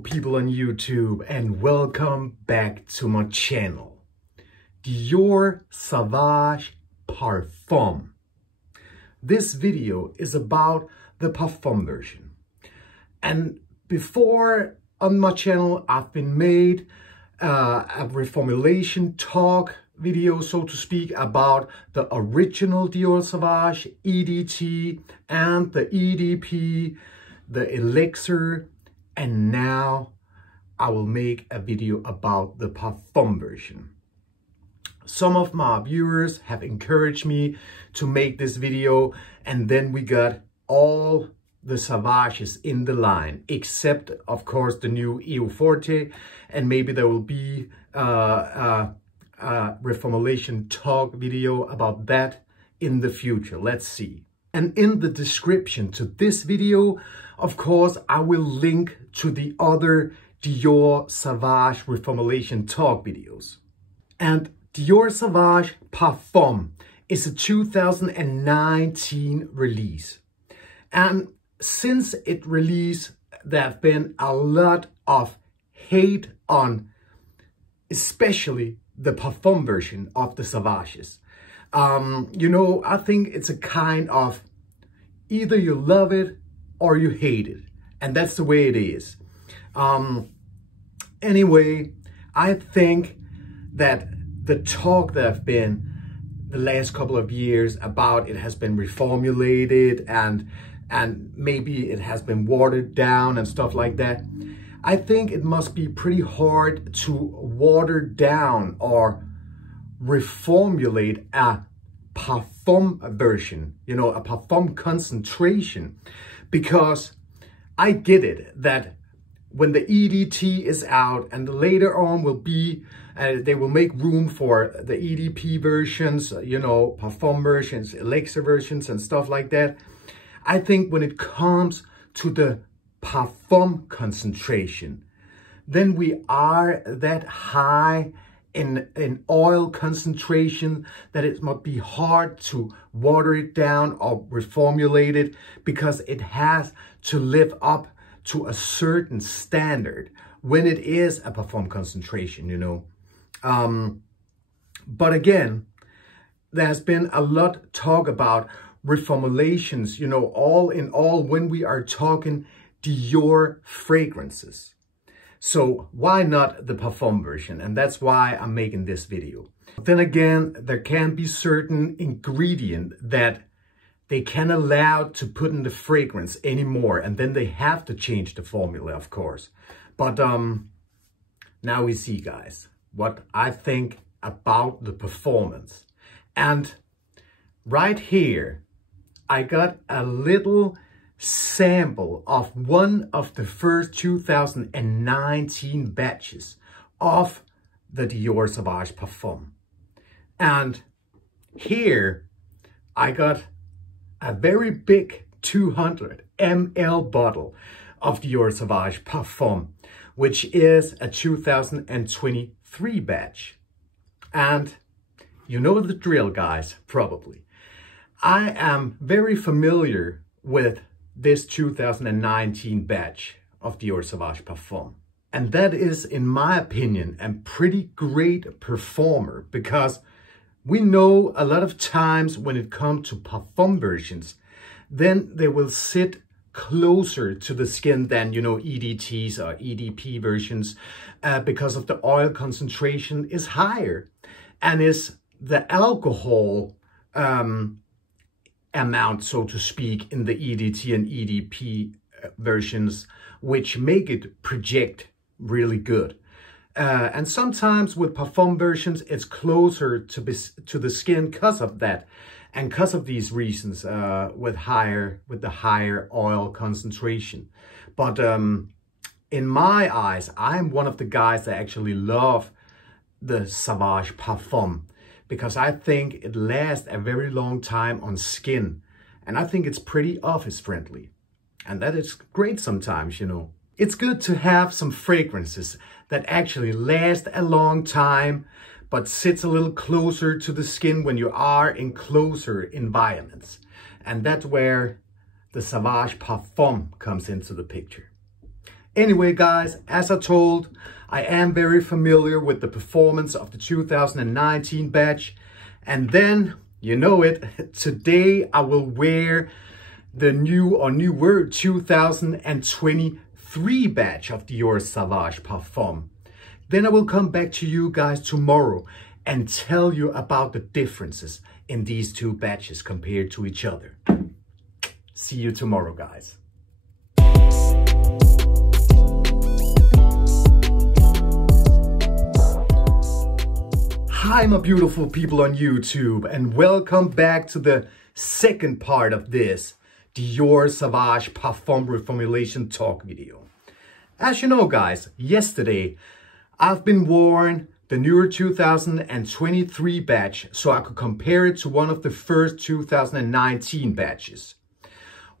beautiful people on YouTube, and welcome back to my channel. Dior Sauvage Parfum. This video is about the Parfum version. And before on my channel, I've been made a reformulation talk video, so to speak, about the original Dior Sauvage EDT and the EDP, the elixir, and now I will make a video about the Parfum version. Some of my viewers have encouraged me to make this video, and then we got all the Sauvages in the line, except of course the new EU Forte, and maybe there will be a reformulation talk video about that in the future. Let's see. And in the description to this video, of course, I will link to the other Dior Sauvage reformulation talk videos. And Dior Sauvage Parfum is a 2019 release. And since it released, there have been a lot of hate on especially the Parfum version of the Sauvages. I think it's a kind of either you love it or you hate it. And that's the way it is. Anyway, I think that the talk that have been the last couple of years about it has been reformulated and maybe it has been watered down and stuff like that. I think it must be pretty hard to water down or reformulate a Parfum version, a Parfum concentration, because I get it that when the EDT is out and later on will be, they will make room for the EDP versions, Parfum versions, elixir versions and stuff like that. I think when it comes to the Parfum concentration, then we are that high in oil concentration that it might be hard to water it down or reformulate it, because it has to live up to a certain standard when it is a Parfum concentration, But again, there's been a lot talk about reformulations, all in all, when we are talking Dior fragrances. So why not the Parfum version? And that's why I'm making this video. Then again, there can be certain ingredient that they can't allow to put in the fragrance anymore. And then they have to change the formula, of course. But now we see, guys, what I think about the performance. And right here, I got a little sample of one of the first 2019 batches of the Dior Sauvage Parfum. And here I got a very big 200 ml bottle of Dior Sauvage Parfum, which is a 2023 batch. And you know the drill, guys, probably. I am very familiar with this 2019 batch of Dior Sauvage Parfum. And that is, in my opinion, a pretty great performer, because we know a lot of times when it comes to Parfum versions, then they will sit closer to the skin than, EDTs or EDP versions, because of the oil concentration is higher, and is the alcohol amount, so to speak, in the EDT and EDP versions, which make it project really good. And sometimes with Parfum versions, it's closer to the skin because of that, and because of these reasons, with the higher oil concentration. But in my eyes, I'm one of the guys that actually love the Sauvage Parfum, because I think it lasts a very long time on skin. And I think it's pretty office friendly. And that is great sometimes, It's good to have some fragrances that actually last a long time, but sits a little closer to the skin when you are in closer environments. And that's where the Sauvage Parfum comes into the picture. Anyway, guys, as I told, I am very familiar with the performance of the 2019 batch. And then, you know it, today I will wear the newer 2023 batch of Dior Sauvage Parfum. Then I will come back to you guys tomorrow and tell you about the differences in these two batches compared to each other. See you tomorrow, guys. Hi, my beautiful people on YouTube, and welcome back to the second part of this Dior Sauvage Parfum reformulation talk video. As you know, guys, yesterday I've been wearing the newer 2023 batch so I could compare it to one of the first 2019 batches.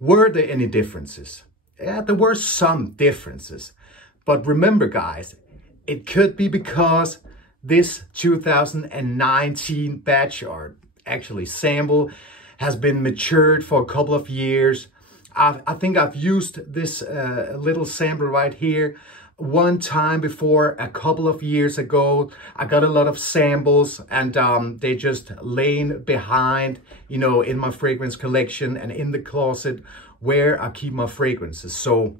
Were there any differences? Yeah, there were some differences. But remember, guys, it could be because this 2019 batch, or actually sample, has been matured for a couple of years. I think I've used this little sample right here one time before, a couple of years ago. I got a lot of samples and they just laying behind, you know, in my fragrance collection and in the closet where I keep my fragrances. So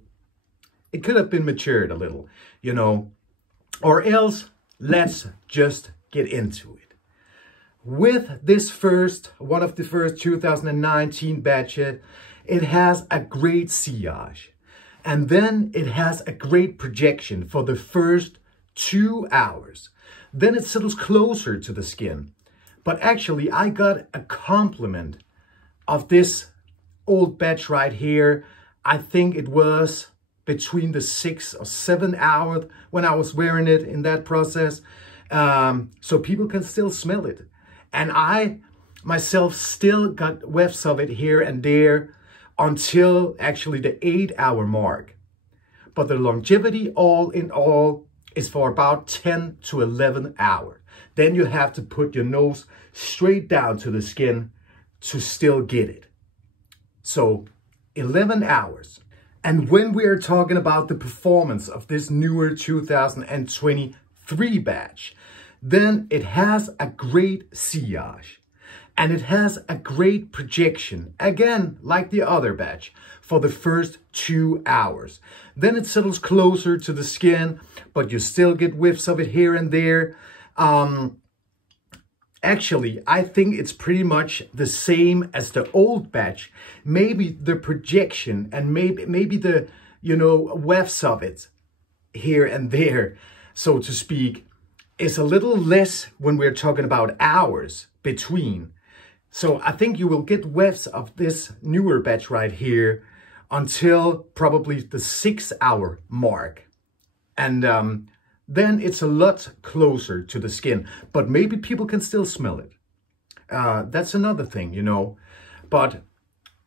it could have been matured a little, you know, or else let's just get into it. With this one of the first 2019 batches, it has a great sillage. And then it has a great projection for the first 2 hours. Then it settles closer to the skin. But actually, I got a compliment of this old batch right here. I think it was between the 6 or 7 hours when I was wearing it in that process. So people can still smell it. And I myself still got whiffs of it here and there until actually the 8-hour mark. But the longevity all in all is for about 10 to 11 hours. Then you have to put your nose straight down to the skin to still get it. So 11 hours. And when we are talking about the performance of this newer 2023 batch, then it has a great sillage and it has a great projection, again, like the other batch, for the first 2 hours. Then it settles closer to the skin, but you still get whiffs of it here and there. Actually, I think it's pretty much the same as the old batch. Maybe the projection and maybe the, you know, whiffs of it here and there, so to speak, is a little less when we're talking about hours between. So I think you will get whiffs of this newer batch right here until probably the 6-hour mark. And then it's a lot closer to the skin, but maybe people can still smell it. That's another thing, you know. But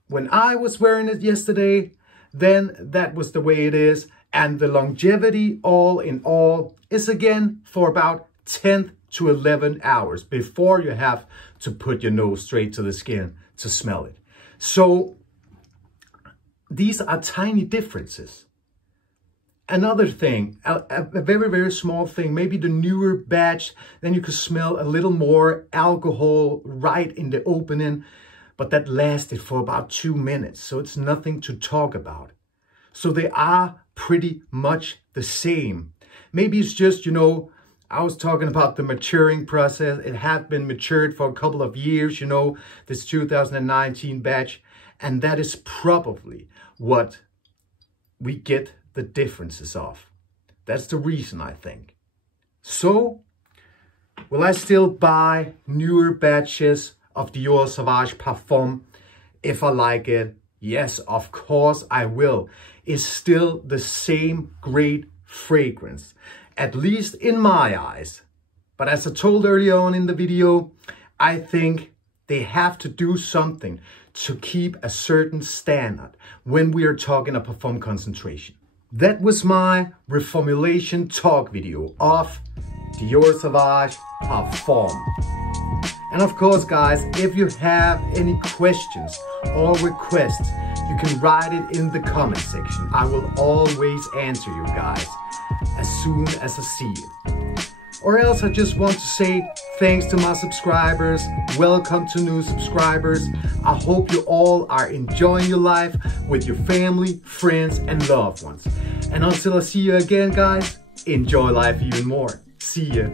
when I was wearing it yesterday, then that was the way it is. And the longevity all in all is again for about 10 to 11 hours before you have to put your nose straight to the skin to smell it. So these are tiny differences. Another thing, a very, very small thing, maybe the newer batch, then you could smell a little more alcohol right in the opening, but that lasted for about 2 minutes, so it's nothing to talk about. So they are pretty much the same. Maybe it's just, you know, I was talking about the maturing process. It had been matured for a couple of years, you know, this 2019 batch, and that is probably what we get the differences of. That's the reason, I think. So, will I still buy newer batches of Dior Sauvage Parfum if I like it? Yes, of course I will. It's still the same great fragrance, at least in my eyes. But as I told earlier on in the video, I think they have to do something to keep a certain standard when we are talking a parfum concentration. That was my reformulation talk video of Dior Sauvage Parfum. And of course, guys, if you have any questions or requests, you can write it in the comment section. I will always answer you guys as soon as I see it. Or else I just want to say thanks to my subscribers. Welcome to new subscribers. I hope you all are enjoying your life with your family, friends, and loved ones. And until I see you again, guys, enjoy life even more. See ya.